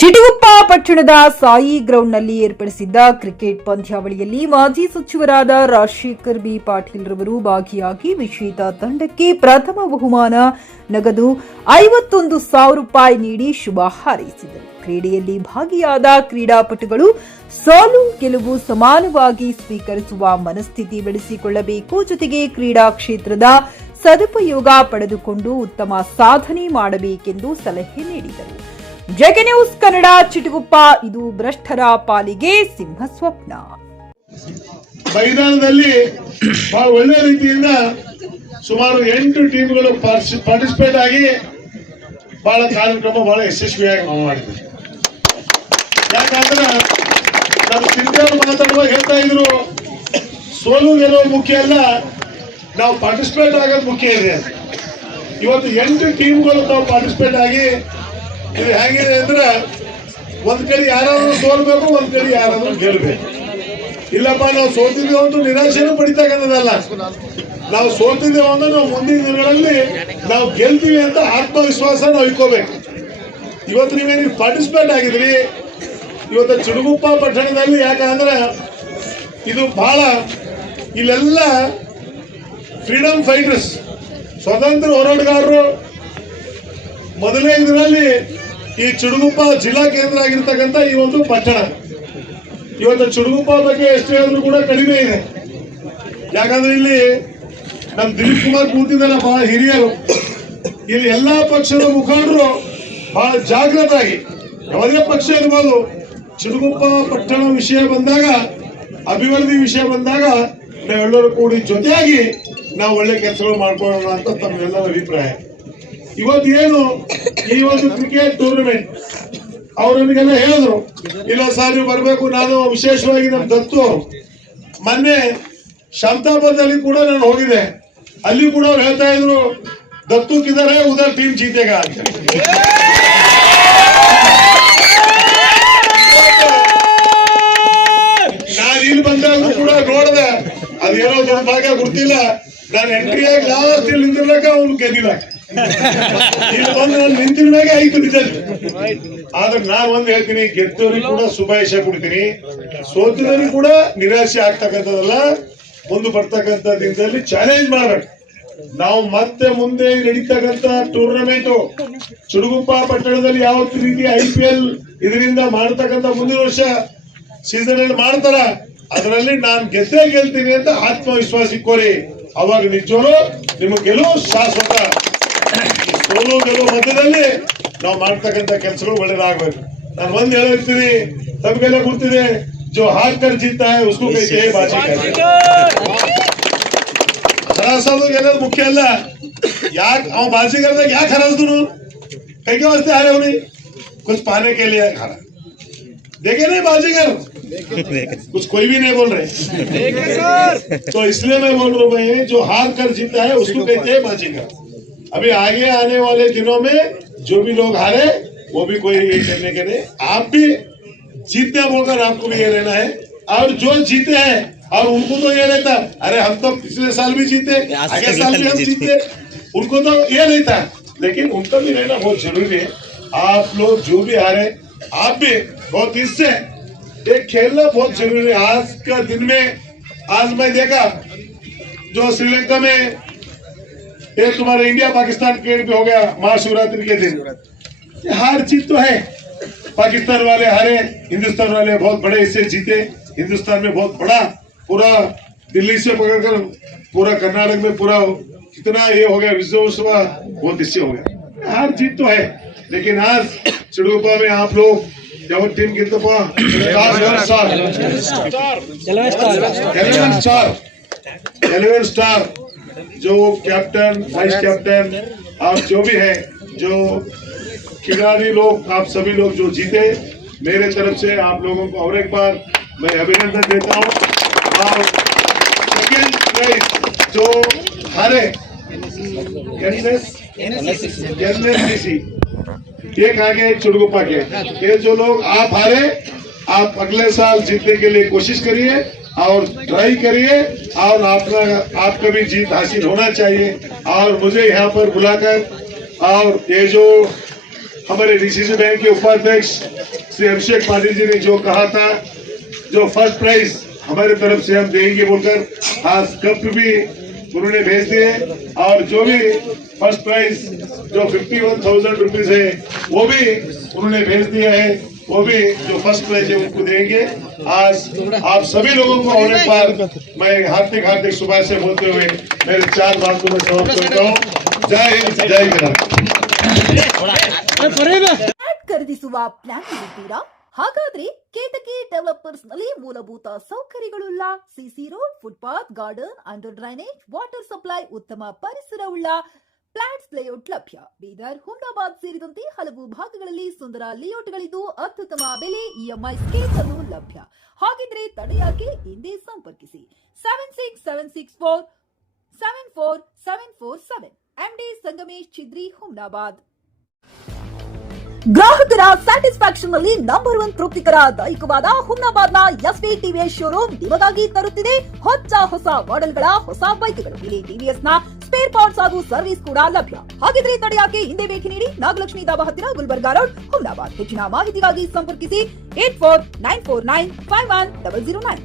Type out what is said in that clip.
ಚಿಟಗುಪ್ಪ ಪಟ್ಟಣದ ಸಾಯಿ ಗ್ರೌಂಡ್ನಲ್ಲಿ ಏರ್ಪಡಿಸಿದ್ದ ಕ್ರಿಕೆಟ್ ಪಂದ್ಯಾವಳಿಯಲ್ಲಿ ಮಾಜಿ ಸಚಿವರಾದ ರಾಜಶೇಖರ್ ಬಿ ಪಾಟೀಲ್ ರವರು ಭಾಗಿಯಾಗಿ ವಿಜೇತ ತಂಡಕ್ಕೆ ಪ್ರಥಮ ಬಹುಮಾನ ನಗದು 51,000 ರೂಪಾಯಿ ನೀಡಿ ಶುಭ ಹಾರೈಸಿದರು. ಕ್ರೀಡೆಯಲ್ಲಿ ಭಾಗಿಯಾದ ಕ್ರೀಡಾಪಟುಗಳು ಸೋಲು ಗೆಲುವು ಸಮಾನವಾಗಿ ಸ್ವೀಕರಿಸುವ ಮನಸ್ಥಿತಿ ಬೆಳೆಸಿಕೊಳ್ಳಬೇಕು. ಜೊತೆಗೆ ಕ್ರೀಡಾ ಕ್ಷೇತ್ರದ ಸದುಪಯೋಗ ಪಡೆದುಕೊಂಡು ಉತ್ತಮ ಸಾಧನೆ ಮಾಡಬೇಕೆಂದು ಸಲಹೆ ನೀಡಿದರು. JK news Kannada, Chitguppa. ಇದು ಭ್ರಷ್ಟರ ಪಾಲಿಗೆ ಸಿಂಹ ಸ್ವಪ್ನ. ಮೈದಾನದಲ್ಲಿ ಬಹಳ ಒಳ್ಳೆ ರೀತಿಯಿಂದ ಸುಮಾರು 8 ಟೀಮ್ಗಳು ಪಾರ್ಟಿಸಿಪೇಟ್ ಆಗಿ ಬಹಳ ಕಾರ್ಯಕ್ರಮ ಬಹಳ ಯಶಸ್ವಿಯಾಗಿ ನಾವು ಮಾಡಿದ್ವಿ. ಯಾಕಂದ್ರೆ ನಮ್ಮ ಸಿಂಧಿಯವರು ಮಾತಾಡುವಾಗ ಹೇಳ್ತಾ ಇದ್ರು, ಸೋಲು ಗೆಲುವು ಮುಖ್ಯ ಅಲ್ಲ, ನಾವು ಪಾರ್ಟಿಸಿಪೇಟ್ ಆಗೋದು ಮುಖ್ಯ ಇದೆ. ಇವತ್ತು 8 ಟೀಮ್ಗಳು ನಾವು ಪಾರ್ಟಿಸಿಪೇಟ್ ಆಗಿ ಇದು ಹೇಗಿದೆ ಅಂದ್ರೆ, ಒಂದ್ ಕಡೆ ಯಾರಾದ್ರೂ ಸೋಲ್ಬೇಕು, ಒಂದ್ ಕಡೆ ಯಾರಾದ್ರೂ ಗೆಲ್ಬೇಕು. ಇಲ್ಲಪ್ಪ ನಾವು ಸೋತಿದ್ದೇವೆ ಅಂತ ನಿರಾಶೆನೂ ಪಡಿತಕ್ಕಂಥದ್ದಲ್ಲ, ನಾವು ಸೋತಿದ್ದೇವೆ ಅಂದ್ರೆ ನಾವು ಮುಂದಿನ ದಿನಗಳಲ್ಲಿ ನಾವು ಗೆಲ್ತೀವಿ ಅಂತ ಆತ್ಮವಿಶ್ವಾಸ ನಾವು ಇಟ್ಕೋಬೇಕು. ಇವತ್ತು ನೀವೇನು ಪಾರ್ಟಿಸಿಪೇಟ್ ಆಗಿದ್ರಿ, ಇವತ್ತು ಚಿಟಗುಪ್ಪ ಪಟ್ಟಣದಲ್ಲಿ. ಯಾಕಂದ್ರೆ ಇದು ಬಹಳ ಇಲ್ಲೆಲ್ಲ ಫ್ರೀಡಮ್ ಫೈಟರ್ಸ್, ಸ್ವತಂತ್ರ ಹೋರಾಟಗಾರರು. ಮೊದಲನೇ ಇದರಲ್ಲಿ ಈ ಚಿಟಗುಪ್ಪ ಜಿಲ್ಲಾ ಕೇಂದ್ರ ಆಗಿರ್ತಕ್ಕಂಥ ಈ ಒಂದು ಪಟ್ಟಣ. ಇವತ್ತು ಚಿಟಗುಪ್ಪ ಬಗ್ಗೆ ಎಷ್ಟು ಹೇಳಿದ್ರು ಕೂಡ ಕಡಿಮೆ ಇದೆ. ಯಾಕಂದ್ರೆ ಇಲ್ಲಿ ನಮ್ಮ ದಿಲೀಪ್ ಕುಮಾರ್ ಕೂತಿದ್ದಾರೆ, ಬಹಳ ಹಿರಿಯರು. ಇಲ್ಲಿ ಎಲ್ಲಾ ಪಕ್ಷದ ಮುಖಂಡರು ಬಹಳ ಜಾಗೃತರಾಗಿ, ಯಾವುದೇ ಪಕ್ಷ ಇರ್ಬೋದು, ಚಿಟಗುಪ್ಪ ಪಟ್ಟಣ ವಿಷಯ ಬಂದಾಗ, ಅಭಿವೃದ್ಧಿ ವಿಷಯ ಬಂದಾಗ ನಾವೆಲ್ಲರೂ ಕೂಡಿ ಜೊತೆಯಾಗಿ ನಾವು ಒಳ್ಳೆ ಕೆಲಸಗಳು ಮಾಡ್ಕೊಳ್ಳೋಣ ಅಂತ ತಮ್ಮೆಲ್ಲರ ಅಭಿಪ್ರಾಯ. ಇವತ್ತೇನು ಈ ಒಂದು ಕ್ರಿಕೆಟ್ ಟೂರ್ನಮೆಂಟ್ ಅವ್ರು ನಮಗೆಲ್ಲ ಹೇಳಿದ್ರು, ಇಲ್ಲ ಸರ್ ನೀವು ಬರಬೇಕು. ನಾನು ವಿಶೇಷವಾಗಿ ನಮ್ಮ ದತ್ತು ಮೊನ್ನೆ ಶಾಂತಾಬಾದಲ್ಲಿ ಕೂಡ ನಾನು ಹೋಗಿದ್ದೆ, ಅಲ್ಲಿ ಕೂಡ ಅವ್ರು ಹೇಳ್ತಾ ಇದ್ರು, ದತ್ತು ಕಿದರೆ ಉದರ್ ಟೀಮ್ ಜೀತೆಗ ಅಂತ. ನಾನು ಇಲ್ಲಿ ಬಂದಾಗ ಕೂಡ ನೋಡಿದೆ, ಅದೇನೋ ದೊಡ್ಡ ಭಾಗ ಗೊತ್ತಿಲ್ಲ, ನಾನು ಎಂಟ್ರಿ ಆಗಿ ಲಾಸ್ಟ್ ಇಲ್ಲಿ ನಿಂತಿರ್ಲಾಕ ಅವ್ನು ಗೆದ್ದಿಲ್ಲ. ಇಲ್ಲಿ ಬಂದು ನಾನು ನಿಂತಿರ್ಲಾಗೆ ಆಯ್ತು ರಿಸಲ್ಟ್. ಆದ್ರೆ ನಾನು ಒಂದ್ ಹೇಳ್ತೀನಿ, ಗೆದ್ದವ್ರಿಗೆ ಕೂಡ ಶುಭಾಶಯ ಕೊಡ್ತೀನಿ, ಸೋತಿದವ್ರಿಗೆ ಕೂಡ ನಿರಾಶೆ ಆಗ್ತಕ್ಕಂಥದ್ದಲ್ಲ. ಮುಂದೆ ಬರ್ತಕ್ಕಂಥ ದಿನದಲ್ಲಿ ಚಾಲೆಂಜ್ ಮಾಡ್ಬೇಕು. ನಾವು ಮತ್ತೆ ಮುಂದೆ ನಡೀತಕ್ಕಂಥ ಟೂರ್ನಮೆಂಟ್ ಚಿಟಗುಪ್ಪ ಪಟ್ಟಣದಲ್ಲಿ ಯಾವ ರೀತಿ IPL ಇದರಿಂದ ಮಾಡ್ತಕ್ಕಂಥ ಮುಂದಿನ ವರ್ಷ ಸೀಸನ್ ಅಲ್ಲಿ ಮಾಡ್ತಾರ, ಅದರಲ್ಲಿ ನಾನು ಗೆದ್ದೇ ಗೆಲ್ತೀನಿ ಅಂತ ಆತ್ಮವಿಶ್ವಾಸ ಇಕ್ಕೋರಿ. ಅವಾಗ ನಿಜವಾಗ್ಲೂ ನಿಮಗೆ ಗೆಲುವು ಶಾಶ್ವತ. ಸೋಲು ಗೆಲುವು ಮಧ್ಯದಲ್ಲಿ ನಾವು ಮಾಡ್ತಕ್ಕಂಥ ಕೆಲಸಗಳು ಒಳ್ಳೇದಾಗಬೇಕು. ನಾನು ಒಂದ್ ಹೇಳಿರ್ತೀನಿ, ತಮಗೆಲ್ಲ ಗೊತ್ತಿದೆ, ಜೋ ಹಾರ್ ಕರ್ ಜೀತಾ ಹೈ ಉಸ್ಕೋ ಕೈತೆ ಹೈ ಬಾಜಿಗರ್. ಹರಾಸೋದು ಮುಖ್ಯ ಅಲ್ಲ, ಯಾಕೆ ಅವ ಬಾಜಿಗರ್ದಾಗ ಯಾಕೆ ಹರಾಸ್ದು, ಕೈಗೆ ವಾಸ್ತೆ ಹಾರೆ ಅವನಿ कुछ पाने के लिए हारा. देखे नहीं बाजीगर, कुछ कोई भी नहीं बोल रहे. तो इसलिए मैं बोल रहा हूँ भाई, जो हार कर जीता है उसको कहते हैं बाजीगर. अभी आगे आने वाले दिनों में जो भी लोग हारे वो भी कोई ये करने के नहीं, आप भी जीतने बोलकर आपको भी ये रहना है. और जो जीते हैं और उनको तो ये रहता, अरे हम तो पिछले साल भी जीते, आगे साल भी हम जीते, उनको तो ये रहता. लेकिन उनका भी रहना बहुत जरूरी है. आप लोग जो भी हारे, आप भी बहुत इससे एक खेलना बहुत जरूरी है. आज का दिन में आज मैं देखा जो श्रीलंका में ये तुम्हारा इंडिया पाकिस्तान क्रिकेट भी हो गया महाशिवरात्रि के दिन. हार जीत तो है, पाकिस्तान वाले हारे, हिंदुस्तान वाले बहुत बड़े हिस्से जीते. हिंदुस्तान में बहुत बड़ा, पूरा दिल्ली से पकड़कर पूरा कर्नाटक में पूरा कितना ये हो गया, विश्व बहुत हिस्से हो गया. हार जीत तो है, लेकिन आज चिटगुप्पा में आप लोग जब टीम गिरते 11 स्टार जो कैप्टन, वाइस कैप्टन, आप जो भी है, जो खिलाड़ी लोग, आप सभी लोग जो जीते, मेरे तरफ से आप लोगों को और एक बार मैं अभिनंदन देता हूँ. और सेकेंड प्राइज जो हारे NSCC एक आगे चिटगुप्पा के, ये जो लोग आप हारे, आप अगले साल जीतने के लिए कोशिश करिए और ट्राई करिए, और आपका भी जीत हासिल होना चाहिए. और मुझे यहाँ पर बुलाकर और ये जो हमारे डीसीसी बैंक के उपाध्यक्ष श्री अभिषेक पाटिल जी ने जो कहा था, जो फर्स्ट प्राइज हमारे तरफ से हम देंगे बोलकर आज कप भी उन्होंने भेज दिए और जो भी फर्स्ट प्राइज जो 51,000 रुपीज है वो भी उन्होंने भेज दिया है। वो भी जो फर्स्ट प्राइज है उनको देंगे। आज आप सभी लोगों को होने पर मैं हार्दिक शुभाशय बोलते हुए मेरे 4 बातों में समाप्त करता हूँ। जय हिंद, जय भारत। ಖರೀದಿಸುವ ಪ್ಲಾನ್ ಇದ್ದೀರಾ? ಹಾಗಾದ್ರೆ ಕೇತಕಿ ಡೆವಲಪರ್ಸ್ ನಲ್ಲಿ ಮೂಲಭೂತ ಸೌಕರ್ಯಗಳುಳ್ಳ CC road, footpath, garden, under drainage, water supply, ಉತ್ತಮ ಪರಿಸರವುಳ್ಳ ಫ್ಲಾಟ್ಸ್ ಲೇಔಟ್ ಲಭ್ಯ. ಬೀದರ್, ಹುಮ್ನಾಬಾದ್ ಸೇರಿದಂತೆ ಹಲವು ಭಾಗಗಳಲ್ಲಿ ಸುಂದರ ಲೇಔಟ್ಗಳಿದ್ದು ಅತ್ಯುತ್ತಮ ಬೆಲೆ, ಇಎಂಐ ಸ್ಕೀಮ್ಸ್ ಅನ್ನು ಲಭ್ಯ. ಹಾಗಿದ್ರೆ ತಡೆಯಾಕೆ? ಹಿಂದೆ ಸಂಪರ್ಕಿಸಿ 7676474747 ಎಂಡಿ ಸಂಗಮೇಶ್ ಚಿದ್ರಿ, ಹುಮ್ನಾಬಾದ್. ಗ್ರಾಹಕರ ಸ್ಯಾಟಿಸ್ಫ್ಯಾಕ್ಷನ್ ನಲ್ಲಿ ನಂಬರ್ 1 ತೃಪ್ತಿಕರ ದೈಹಿಕವಾದ ಹುಮ್ನಾಬಾದ್ನ ಎಸ್ವಿ ಟಿವಿಎಸ್ ಶೋರೂಮ್ ನಿಮಗಾಗಿ ತರುತ್ತಿದೆ ಹೊಸ ಮಾಡೆಲ್ಗಳ ಹೊಸ ಬೈಕ್ಗಳು. ಇಲ್ಲಿ ಟಿವಿಎಸ್ ನ ಸ್ಪೇರ್ ಪಾರ್ಟ್ಸ್ ಹಾಗೂ ಸರ್ವಿಸ್ ಕೂಡ ಲಭ್ಯ. ಹಾಗಿದ್ರೆ ತಡೆಯಾಕೆ? ಹಿಂದೆ ಭೇಟಿ ನೀಡಿ. ನಾಗಲಕ್ಷ್ಮಿ ದಾಬಾ ಹತ್ತಿರ, ಗುಲ್ಬರ್ಗಾ ರೋಡ್, ಹುಮ್ನಾಬಾದ್. ಹೆಚ್ಚಿನ ಮಾಹಿತಿಗಾಗಿ ಸಂಪರ್ಕಿಸಿ 8494951009.